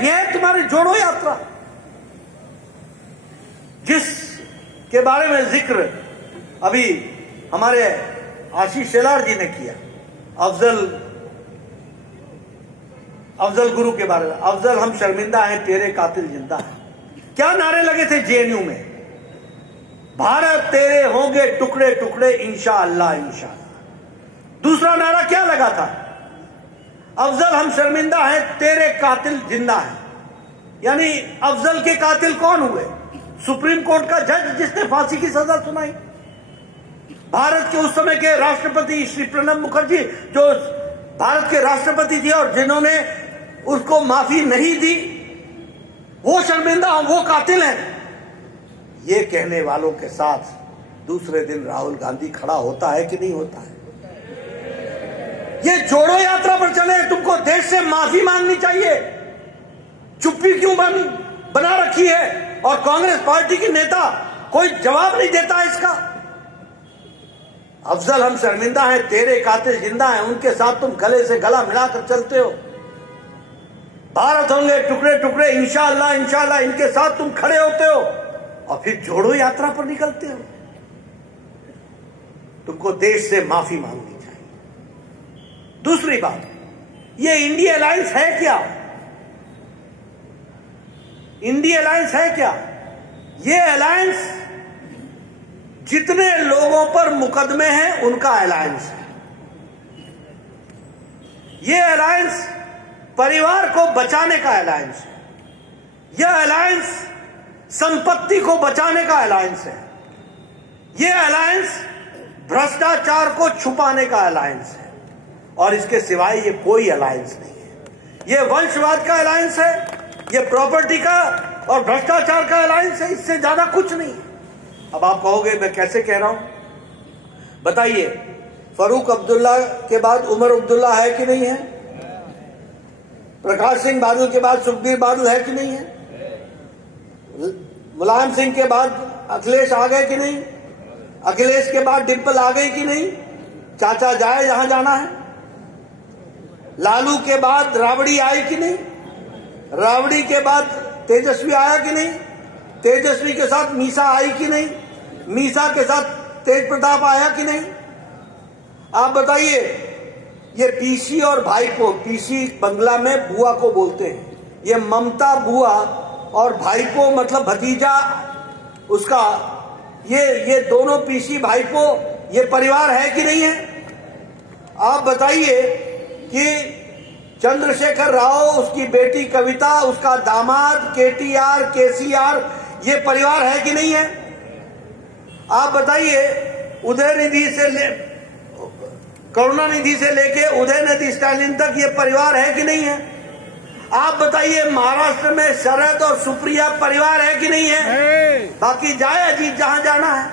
ये तुम्हारी जोड़ो यात्रा, जिस के बारे में जिक्र अभी हमारे आशीष शेलार जी ने किया, अफजल गुरु के बारे में, अफजल हम शर्मिंदा हैं तेरे कातिल जिंदा है। क्या नारे लगे थे जेएनयू में? भारत तेरे होंगे टुकड़े टुकड़े इंशाअल्लाह इंशाअल्लाह। दूसरा नारा क्या लगा था? अफजल हम शर्मिंदा हैं तेरे कातिल जिंदा है। यानी अफजल के कातिल कौन हुए? सुप्रीम कोर्ट का जज जिसने फांसी की सजा सुनाई, भारत के उस समय के राष्ट्रपति श्री प्रणब मुखर्जी जो भारत के राष्ट्रपति थे और जिन्होंने उसको माफी नहीं दी, वो शर्मिंदा, वो कातिल हैं। ये कहने वालों के साथ दूसरे दिन राहुल गांधी खड़ा होता है कि नहीं होता है? ये जोड़ो यात्रा पर चले, तुमको देश से माफी मांगनी चाहिए। चुप्पी क्यों बना रखी है? और कांग्रेस पार्टी की नेता कोई जवाब नहीं देता इसका। अफजल हम शर्मिंदा हैं तेरे कातिल जिंदा हैं, उनके साथ तुम गले से गला मिलाकर चलते हो। भारत होंगे टुकड़े टुकड़े इंशाअल्लाह इंशाअल्लाह, इनके साथ तुम खड़े होते हो और फिर जोड़ो यात्रा पर निकलते हो। तुमको देश से माफी मांगनी चाहिए। दूसरी बात, ये इंडिया अलायंस है क्या? इंडिया अलायंस है क्या? ये अलायंस जितने लोगों पर मुकदमे हैं उनका अलायंस है। ये अलायंस परिवार को बचाने का अलायंस है। यह अलायंस संपत्ति को बचाने का अलायंस है। यह अलायंस भ्रष्टाचार को छुपाने का अलायंस है। और इसके सिवाय ये कोई अलायंस नहीं है। ये वंशवाद का अलायंस है, ये प्रॉपर्टी का और भ्रष्टाचार का अलायंस है, इससे ज्यादा कुछ नहीं है। अब आप कहोगे मैं कैसे कह रहा हूं? बताइए, फारूक अब्दुल्ला के बाद उमर अब्दुल्ला है कि नहीं है? प्रकाश सिंह बादल के बाद सुखबीर बादल है कि नहीं है? मुलायम सिंह के बाद अखिलेश आ गए कि नहीं? अखिलेश के बाद डिम्पल आ गई कि नहीं? चाचा जाए जहां जाना है। लालू के बाद राबड़ी आई कि नहीं? राबड़ी के बाद तेजस्वी आया कि नहीं? तेजस्वी के साथ मीसा आई कि नहीं? मीसा के साथ तेज प्रताप आया कि नहीं? आप बताइए, ये पीसी और भाईपो, पीसी बंगला में बुआ को बोलते हैं, ये ममता बुआ और भाईपो मतलब भतीजा उसका, ये दोनों पीसी भाईपो ये परिवार है कि नहीं है? आप बताइए कि चंद्रशेखर राव, उसकी बेटी कविता, उसका दामाद केटीआर, केसीआर, ये परिवार है कि नहीं है? आप बताइए, उदयनिधि से करुणानिधि से लेके उदयनिधि स्टालिन तक ये परिवार है कि नहीं है? आप बताइए, महाराष्ट्र में शरद और सुप्रिया परिवार है कि नहीं है? बाकी जाए अजीत जहां जाना है।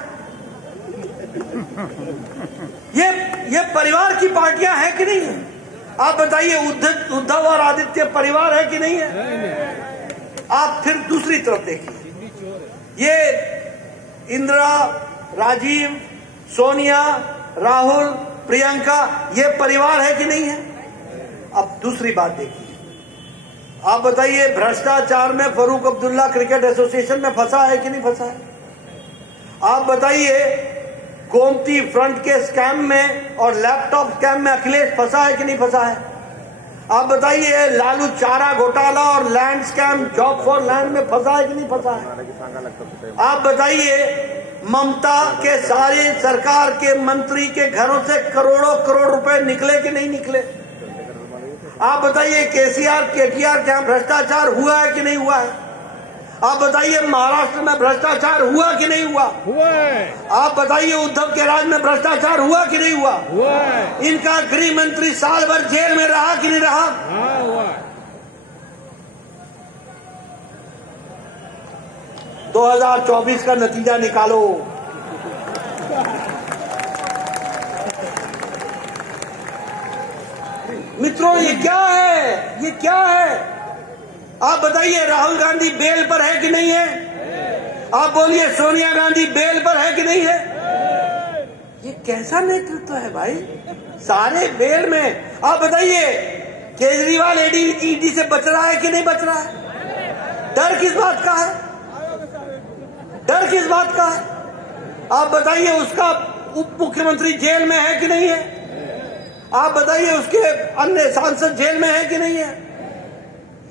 ये परिवार की पार्टियां हैं कि नहीं है? आप बताइए, उद्धव और आदित्य परिवार है कि नहीं है? आप फिर दूसरी तरफ देखिए, ये इंदिरा, राजीव, सोनिया, राहुल, प्रियंका, ये परिवार है कि नहीं है? अब दूसरी बात देखिए, आप बताइए, भ्रष्टाचार में फारूक अब्दुल्ला क्रिकेट एसोसिएशन में फंसा है कि नहीं फंसा है? आप बताइए, गोमती फ्रंट के स्कैम में और लैपटॉप स्कैम में अखिलेश फंसा है कि नहीं फंसा है? आप बताइए, लालू चारा घोटाला और land scam, job for land में फंसा है कि नहीं फंसा है? आप बताइए, ममता के सारे सरकार के मंत्री के घरों से करोड़ों करोड़ रुपए निकले कि नहीं निकले? आप बताइए, केसीआर, केटीआर के यहां भ्रष्टाचार हुआ है कि नहीं हुआ है? आप बताइए, महाराष्ट्र में भ्रष्टाचार हुआ कि नहीं हुआ? हुआ है। आप बताइए, उद्धव के राज में भ्रष्टाचार हुआ कि नहीं हुआ? हुआ है। इनका गृह मंत्री साल भर जेल में रहा कि नहीं रहा? हाँ, हुआ है। 2024 का नतीजा निकालो। मित्रों, ये क्या है? ये क्या है? आप बताइए, राहुल गांधी बेल पर है कि नहीं है? आप बोलिए, सोनिया गांधी बेल पर है कि नहीं है? ये कैसा नेतृत्व है भाई? सारे बेल में। आप बताइए, केजरीवाल ईडी से बच रहा है कि नहीं बच रहा है? डर किस बात का है? डर किस बात का है? आप बताइए, उसका उप मुख्यमंत्री जेल में है कि नहीं है? आप बताइए, उसके अन्य सांसद जेल में है कि नहीं है?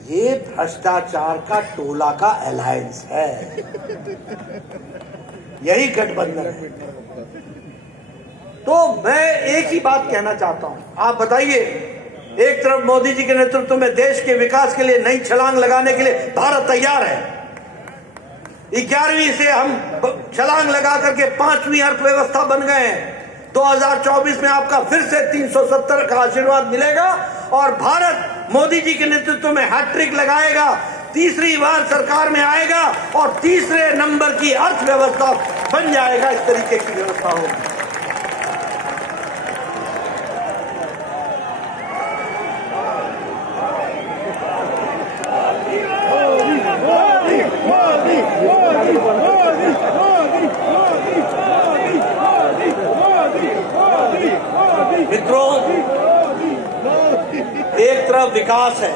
ये भ्रष्टाचार का टोला का अलायंस है, यही गठबंधन है। तो मैं एक ही बात कहना चाहता हूं, आप बताइए, एक तरफ मोदी जी के नेतृत्व में देश के विकास के लिए नई छलांग लगाने के लिए भारत तैयार है। 11वीं से हम छलांग लगा करके 5वीं अर्थव्यवस्था बन गए हैं। 2024 में आपका फिर से 370 का आशीर्वाद मिलेगा और भारत मोदी जी के नेतृत्व में हैट्रिक लगाएगा, तीसरी बार सरकार में आएगा और तीसरे नंबर की अर्थव्यवस्था बन जाएगा। इस तरीके की व्यवस्था होगी। मित्रों, एक तरफ विकास है,